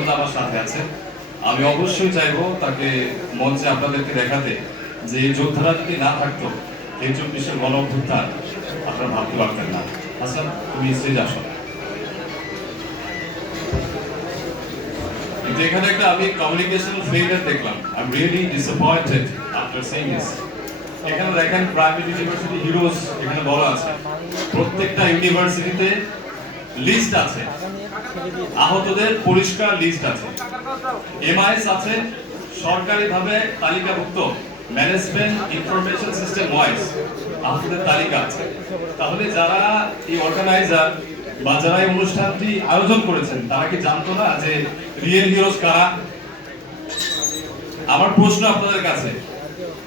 মর্যাদা আমার সাথে আছে। আমি অবশ্যই চাইবো তাকে মঞ্চে আপনাদেরকে দেখাতে যে এই যোদ্ধারা যদি না থাকতো এই 24-এর গণ অভ্যুত্থান আপনারা ভাবতে পারতেন না। হাসান, তুমি স্টেজ আসো। কিন্তু এখানে একটা আমি কমিউনিকেশন ফেইলিয়ার দেখলাম। I am really disappointed after seeing this. এখানে দেখেন প্রাইভেট ইউনিভার্সিটি হিরোজ এখানে বলা আছে। প্রত্যেকটা ইউনিভার্সিটিতে লিস্ট আছে, আহতদের পরিষ্কার লিস্ট আছে, এমআইএস আছে, সরকারিভাবে তালিকাভুক্ত ম্যানেজমেন্ট ইনফরমেশন সিস্টেম ওয়াইজ আহতদের তালিকা আছে। তাহলে যারা এই অর্গানাইজার বা যারা এই অনুষ্ঠানটি আয়োজন করেছেন তারা কি জানতো না যে রিয়েল হিরোজ কারা? আমার প্রশ্ন আপনাদের কাছে,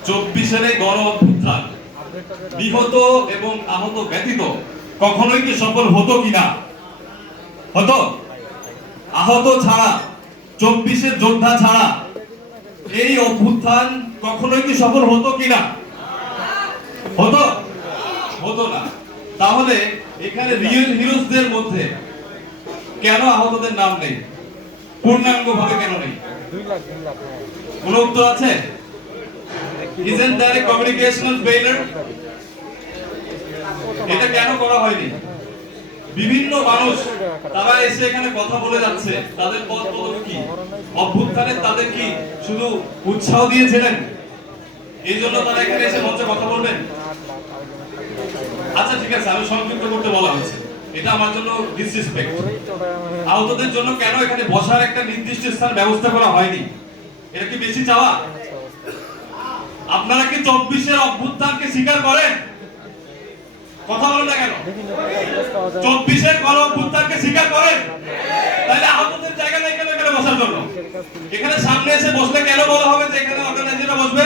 24-এর গণ অভ্যুত্থান নিহত এবং আহত ব্যতীত কখনোই কি সফল হতো কিনা? হতো? আহত ছাড়া, 24-এর যোদ্ধা ছাড়া এই অভ্যুত্থান কখনোই কি সফল হতো কিনা? হতো? হতো না। তাহলে এখানে রিয়েল হিরোজদের মধ্যে কেন আহতদের নাম নেই? পূর্ণাঙ্গ ভাবে কেন নেই? কোন উত্তর আছে? Isn't there a communicational failure? এটা কেন করা হয়নি? বিভিন্ন মানুষ তারা এসে এখানে কথা বলে যাচ্ছে, তাদের পদ পদবি কি? অভ্যুত্থানে তাদের কি শুধু উৎসাহ দিয়েছিলেন এই জন্য তারা এখানে এসে মঞ্চে কথা বলবেন? আচ্ছা ঠিক আছে, আমি সংক্ষিপ্ত করতে বলা হয়েছে, এটা আমার জন্য ডিসরেসপেক্ট। আহতদের জন্য কেন এখানে বসার একটা নির্দিষ্ট স্থান ব্যবস্থা করা হয়নি? এটা কি বেশি চাওয়া? আপনারা কি 24-এর অভ্যুত্থানকে স্বীকার করেন? কথা বলেন না কেন? 24-এর গণ অভ্যুত্থানকে স্বীকার করেন? তাহলে আহতদের জায়গা নাই কেন এখানে বসার জন্য? এখানে সামনে এসে বসলে কেন বলা হবে যে এখানে অর্গানাইজাররা বসবে?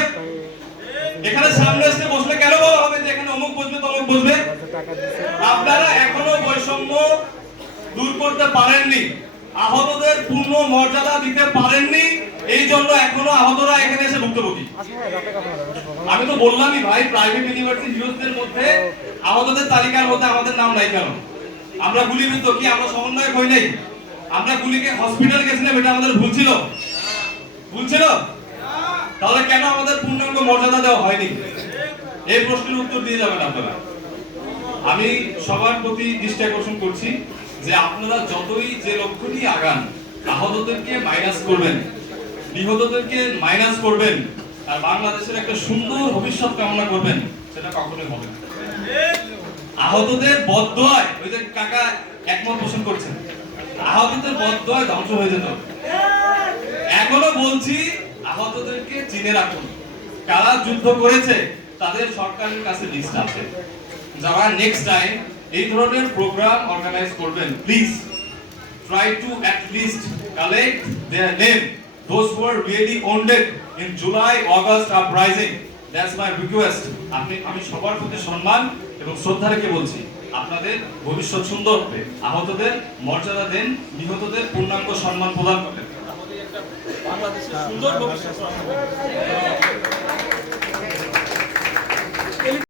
এখানে সামনে এসে বসলে কেন বলা হবে যে এখানে অমুক বসবে তমুক বসবে? আপনারা এখনো বৈষম্য দূর করতে পারেননি, আহতদের পূর্ণ মর্যাদা দিতে পারেননি, এই জন্য এখনো আহতরা এখানে এসে ভুক্তভোগী। আমি তো বললামই ভাই, প্রাইভেট ইউনিভার্সিটি হিরোজদের মধ্যে আহতদের তালিকার মধ্যে আমাদের নাম নাই কেন? আমরা গুলিবিদ্ধ কি আমরা সমন্বয়ক হই নাই? আমরা গুলিকে হসপিটাল গেছিলাম, এটা আমাদের ভুল ছিল? ভুল ছিল? তাহলে কেন আমাদের পূর্ণাঙ্গ মর্যাদা দেওয়া হয়নি? এই প্রশ্নের উত্তর দিয়ে যাবেন আপনারা। আমি সবার প্রতি দৃষ্টি আকর্ষণ করছি যে আপনারা যতই যে লক্ষ্য নিয়ে আগান, আহতদেরকে মাইনাস করবেন, নিহতদেরকে মাইনাস করবেন, আর বাংলাদেশের একটা সুন্দর ভবিষ্যৎ কামনা করবেন, সেটা কখনোই হবে না। আহতদের বদদোয়ায়, ওই যে কাকা একমত পোষণ করছেন, আহতদের বদদোয়ায় ধ্বংস হয়ে যেত। এখনো বলছি, আহতদেরকে চিনে রাখুন। কারা যুদ্ধ করেছে তাদের সরকারের কাছে লিস্ট আছে। যারা নেক্সট টাইম এই ধরনের প্রোগ্রাম অর্গানাইজ করবেন, please try to at least collect their name, those who were really wounded in July August uprising. That's my request. আমি সবার প্রতি সম্মান এবং শ্রদ্ধা রেখে বলছি, আপনাদের ভবিষ্যৎ সুন্দর হবে। আহতদের মর্যাদা দেন, নিহতদের পূর্ণাঙ্গ সম্মান প্রদান করেন। বাংলাদেশের সুন্দর ভবিষ্যৎ।